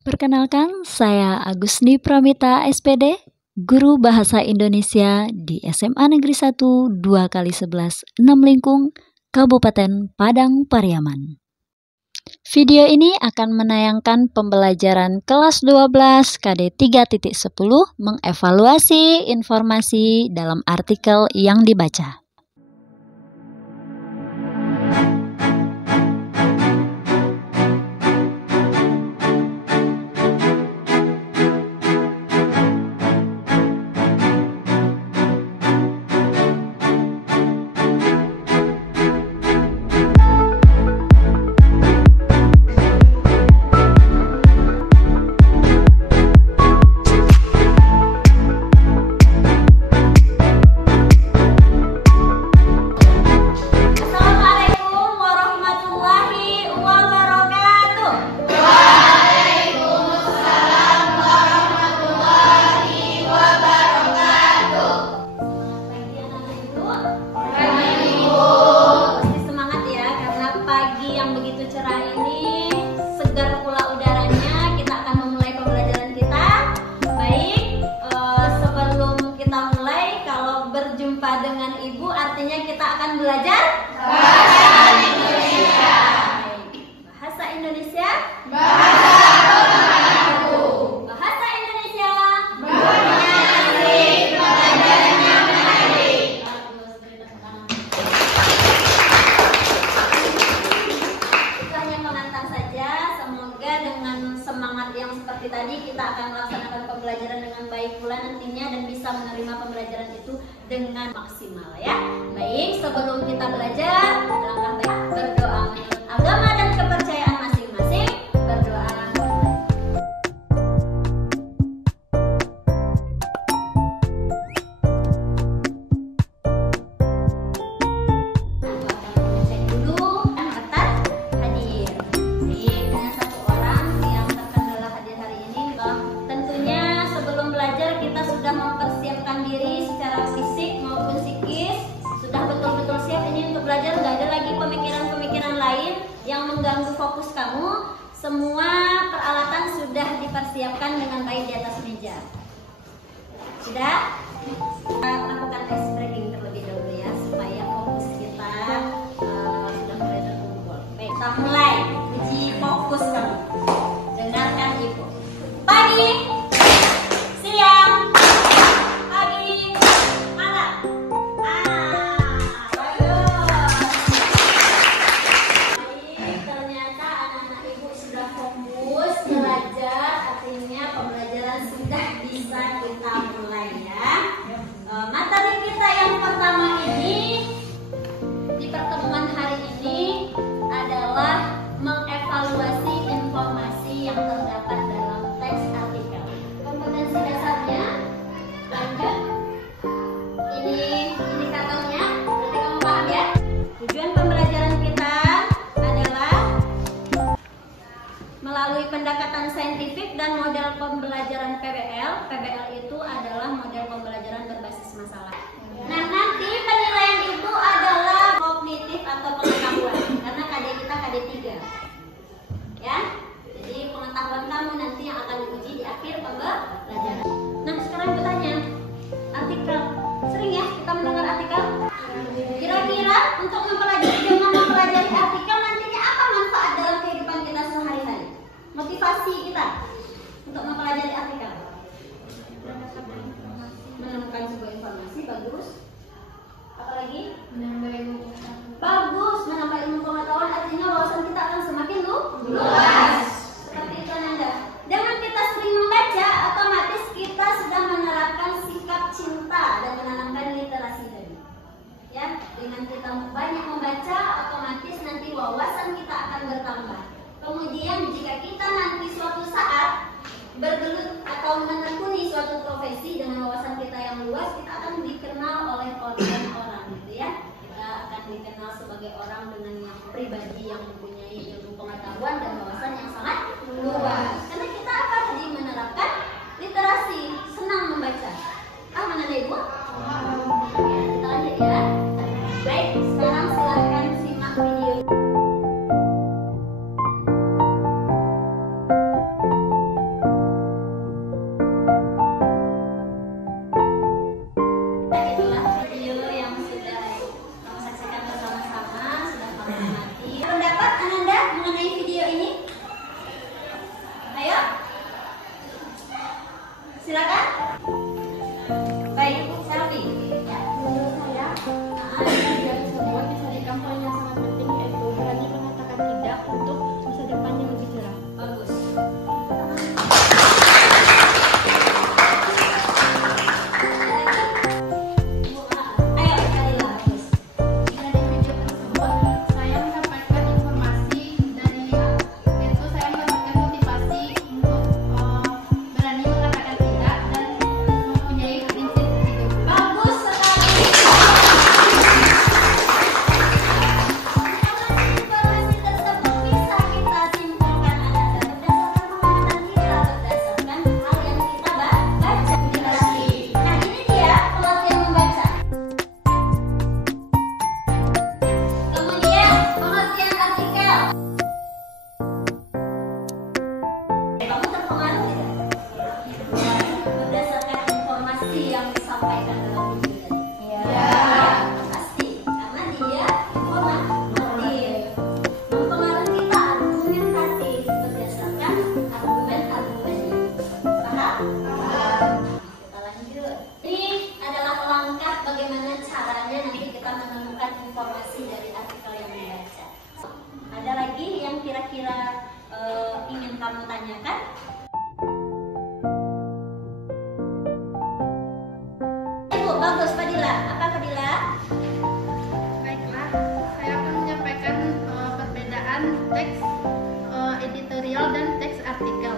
Perkenalkan, saya Agusni Pramita SPD, Guru Bahasa Indonesia di SMA Negeri 1 2x11 6 Lingkung, Kabupaten Padang Pariaman. Video ini akan menayangkan pembelajaran kelas 12 KD 3.10 mengevaluasi informasi dalam artikel yang dibaca. Dengan Ibu artinya kita akan belajar bahasa Indonesia. Bahasa Indonesia. Bahasa Indonesia. Menarik, pelajarannya menarik. Itu hanya pengantar saja. Semoga dengan semangat yang seperti tadi kita akan melaksanakan pembelajaran dengan baik pula nantinya dan bisa menerima pembelajaran itu dengan maksimal ya. Baik, sebelum kita belajar, alangkah baik berdoa menurut agama dan kepercayaan masing-masing. Berdoa. Cek dulu daftar hadir. Baik, hanya satu orang yang terkendala hadir hari ini. Tentunya sebelum belajar kita sudah mempersiapkan diri secara fisik maupun psikis, sudah betul-betul siap ini untuk belajar. Gak ada lagi pemikiran-pemikiran lain yang mengganggu fokus kamu. Semua peralatan sudah dipersiapkan dengan baik di atas meja. Sudah? Kita lakukan ice breaking terlebih dahulu ya, supaya fokus kita sudah mulai terkumpul. Baik, kita mulai uji fokus kamu. Dengarkan Ibu. Pagi, siang, pendekatan saintifik dan model pembelajaran PBL. PBL itu adalah model pembelajaran berbasis masalah. Nah, nanti penilaian itu adalah kognitif atau pengetahuan, karena KD kita KD 3. Ya, jadi pengetahuan kamu nanti yang akan diuji di akhir pembelajaran. Nah, sekarang bertanya, artikel. Sering ya kita mendengar artikel? Kira-kira untuk dengan mempelajari artikel nantinya apa manfaat dalam kehidupan kita sehari-hari? Motivasi kita untuk mempelajari artikel, menemukan sebuah informasi, bagus. Apalagi? Menambah ilmu pengetahuan. Bagus, menambah ilmu pengetahuan artinya wawasan kita akan semakin luas. Seperti itu Nanda. Dengan kita sering membaca, otomatis kita sudah menerapkan sikap cinta dan menanamkan literasi tadi. Ya, dengan kita banyak membaca, otomatis nanti wawasan kita akan bertambah. Kemudian jika kita nanti suatu saat bergelut atau menekuni suatu profesi dengan wawasan kita yang luas, kita akan dikenal oleh orang-orang gitu ya. Kita akan dikenal sebagai orang dengan yang pribadi yang mempunyai ilmu pengetahuan dan wawasan yang sangat luas. Karena kita akan menerapkan literasi, senang membaca. Mana Ibu? Ya, kita lanjut ya. Baik, sekarang silahkan simak video. Silakan. Baik, Selfie. Ya. Menurut saya, yang tersebut bisa dikampanye yang sangat penting, yaitu berani mengatakan tidak untuk masa depan yang lebih cerah. Bagus. Ayo, Kalila, bagus. Dari video tersebut, saya mendapatkan informasi dari itu saya mendapatkan motivasi untuk berani mengatakan tidak dan mempunyai prinsip hidup. Bagus sekali. Informasi tersebut bisa kita simpulkan adalah berdasarkan pengamatan kita, berdasarkan hal yang kita baca. Nah, ini dia pelatihan membaca. Kemudian pengertian artikel. Kamu terpengaruh tidak? Berdasarkan informasi yang disampaikan dalam video tadi. Ya, pasti. Karena dia informatif. Mempengaruhi kita argumentatif berdasarkan argumen-argumennya. Paham? Kita lanjut. Ini adalah langkah bagaimana caranya nanti kita menemukan informasi dari artikel yang dibaca. Ada lagi yang kira-kira ingin kamu tanyakan? Ibu, bagus, Fadila. Apa Fadila? Baiklah, saya akan menyampaikan perbedaan teks editorial dan teks artikel.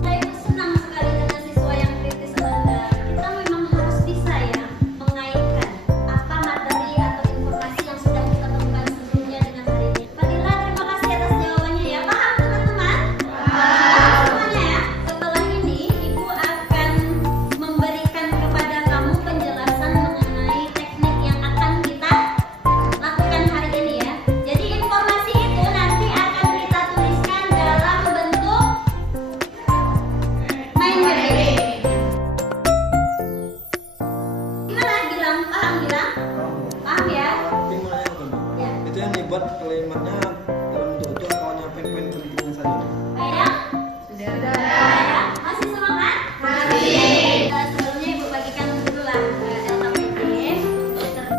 Saya senang sekali dengan siswa yang kritis Anda. Kita memang harus bisa ya mengaitkan apa materi atau informasi yang sudah kita temukan sebelumnya dengan hari ini. Fadila, terima kasih atas jawabannya ya. Paham teman-teman? Paham semuanya ya. Setelah ini Ibu akan memberikan kepada kamu penjelasan mengenai teknik yang akan kita lakukan hari ini ya. Jadi informasi itu nanti akan kita tuliskan dalam bentuk mind mapping. Gimana Gilang? Paham Gilang? Paham ya? Gimana ya, Bang? Ya. Itu yang dibuat kalimatnya dalam bentuk utuh atau hanya poin-poin pentingnya saja? Baik. Sudah. Ya. Masih semangat? Masih. Sebelumnya Ibu bagikan dulu lah L sampai J untuk siapa?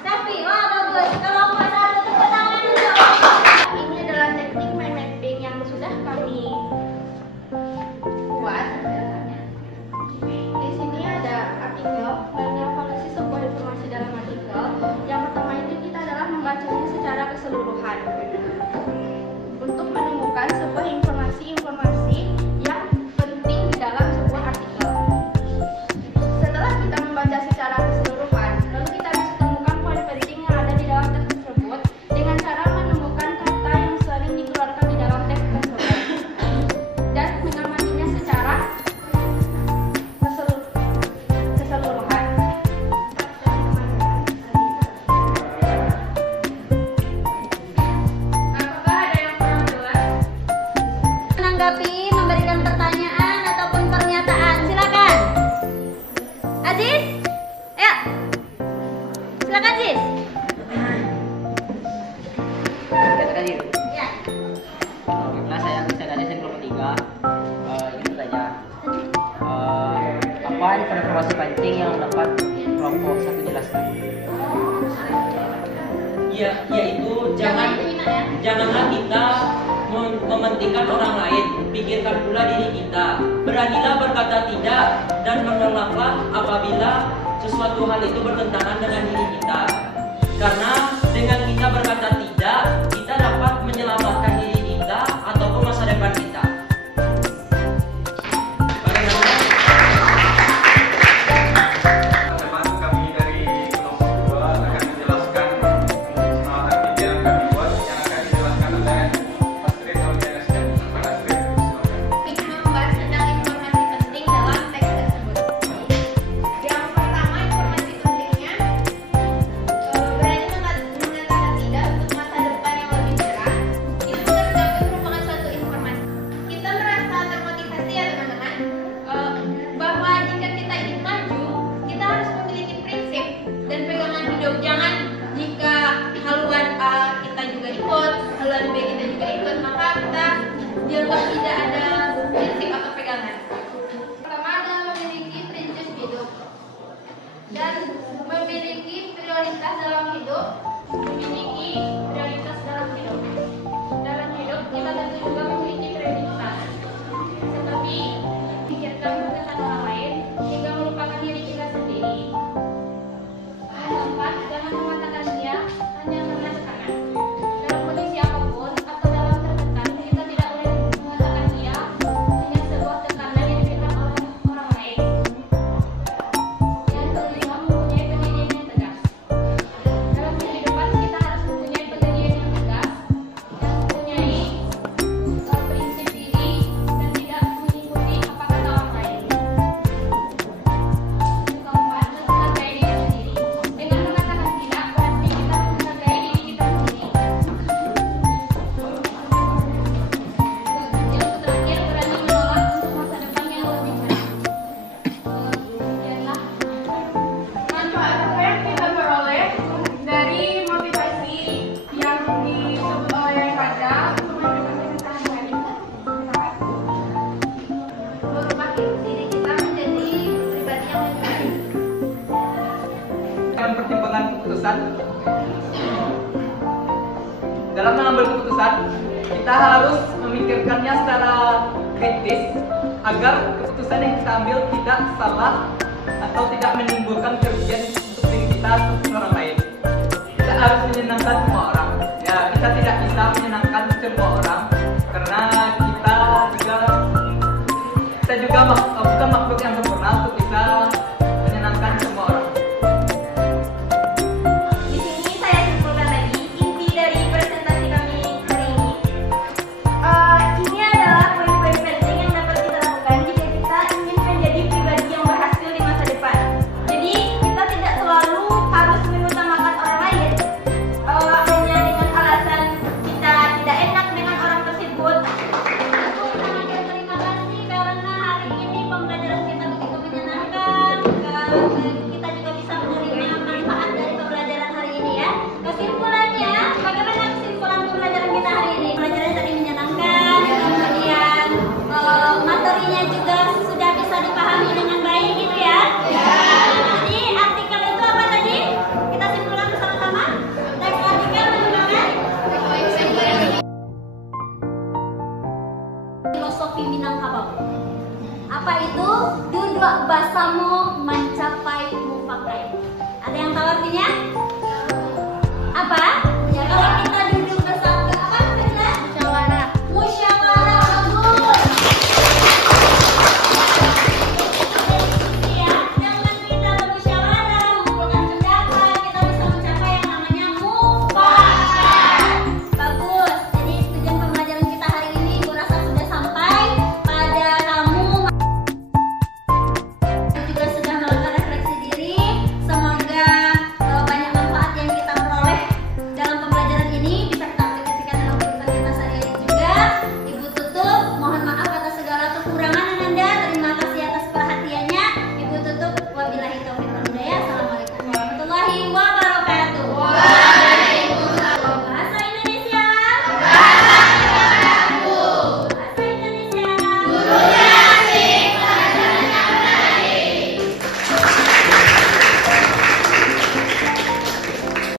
Selfie. Wah, bagus. Kalau buat satu tepuk tangan dulu. Ini adalah teknik mind mapping yang sudah kami buat. Di sini ada artikel, mengevaluasi sebuah informasi dalam artikel. Yang pertama itu kita adalah membacanya secara keseluruhan untuk menemukan sebuah informasi yang penting di dalam sebuah artikel. Setelah kita membaca secara keseluruhan, lalu kita bisa temukan poin penting yang ada di dalam teks tersebut dengan cara menemukan kata yang sering dikeluarkan di dalam teks tersebut dan mengamatinya secara keseluruhan. Apakah ada yang kurang jelas? Menanggapi, memberikan pertanyaan ataupun pernyataan. Silakan. Aziz? Ayo. Silakan Aziz. Katakan dulu. Ya. Bagaimana saya bisa dari kelompok 3 ingin bertanya apa informasi penting yang dapat kelompok 1 jelaskan? Ya, yaitu janganlah kita mementingkan orang lain, pikirkan pula diri kita. Beranilah berkata tidak dan menolaklah apabila sesuatu hal itu bertentangan dengan diri kita. Karena dengan kita berkata tidak, Jika haluan A kita juga ikut, haluan B kita juga ikut, maka kita dianggap tidak ada prinsip atau pegangan. Pertama adalah memiliki prinsip hidup dan memiliki prioritas dalam hidup. Memiliki prioritas dalam hidup. Dalam hidup kita tentu juga memiliki prioritas, seperti memikirkan kepentingan orang lain hingga melupakan diri kita sendiri. Keempat, jangan mengatakan dia hanya karena tekanan. Dalam kondisi apapun atau dalam tertekan, kita tidak boleh mengatakan dia hanya sebuah tekanan yang diberikan oleh orang lain. Yang kelima, mempunyai pendirian yang tegas. Dalam kehidupan kita harus mempunyai pendirian yang tegas, yang mempunyai prinsip diri dan tidak mengikuti apa kata orang lain. Yang keempat, menghargai diri sendiri. Dengan mengatakan tidak, berarti kita menghargai diri kita sendiri. Yang terakhir, berani menolak untuk masa depan yang lebih baik. Demikianlah Manfaat apa yang kita peroleh dari motivasi yang disebut oleh Raja untuk meningkatkan keseharian kita? merubah diri kita menjadi pribadi yang lebih baik. Dalam pertimbangan keputusan, dalam mengambil keputusan, kita harus memikirkannya secara kritis agar keputusan yang kita ambil tidak salah atau tidak menimbulkan kerugian untuk diri kita atau orang lain.